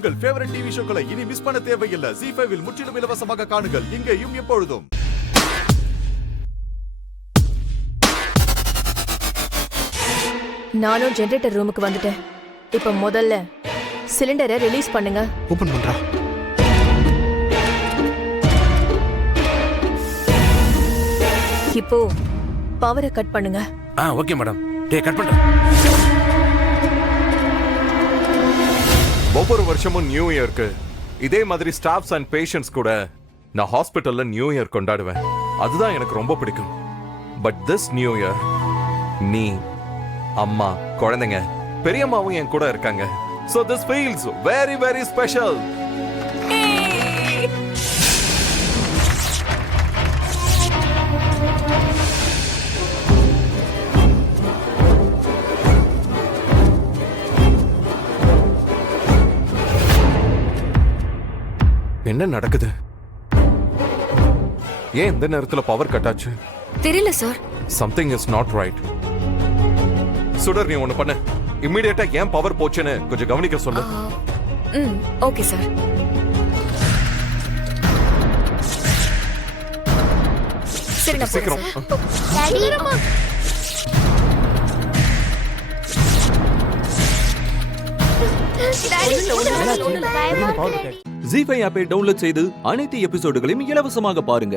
உங்கள் favourite TV ஷோக்களை இனி miss பண்ண தேவையில்லை. ZEE5 இல் முற்றிலும் இலவசமாக காணுங்கள். இங்கேயும் எப்பொழுதும். நானும் ஜெனரேட்டர் ரூமுக்கு வந்துட்டேன். இப்ப முதல்ல சிலிண்டரை ரிலீஸ் பண்ணுங்க. ஓபன் பண்றா. இப்போ பவரை கட் பண்ணுங்க. Okay madam. கட் பண்றேன். ஒவ்வொரு வருஷமும் நியூ இயர்க்கு இதே மாதிரி ஸ்டாஃப்ஸ் அண்ட் பேஷண்ட்ஸ் கூட நான் ஹாஸ்பிட்டல்ல நியூ இயர் கொண்டாடுவேன். அதுதான் எனக்கு ரொம்ப பிடிக்கும். பட் திஸ் நியூ இயர் நீ, அம்மா, குழந்தைங்க, பெரியம்மாவும் என் கூட இருக்காங்க. So this feels very very special. என்ன நடக்குது? ஏன் இந்த நேரத்துல பவர் கட் ஆச்சு? தெரியல sir. Something is not right. சுடர், நீ ஒண்ணு பண்ணு. இமிடியேட்டா ஏன் பவர் போச்சுன்னு கொஞ்சம் கவனிக்க சொல்லு. Okay sir. சரி, நான் சீக்கிரம். ZEE5 ஆப்பை டவுன்லோட் செய்து அனைத்து எபிசோடுகளையும் இலவசமாக பாருங்க.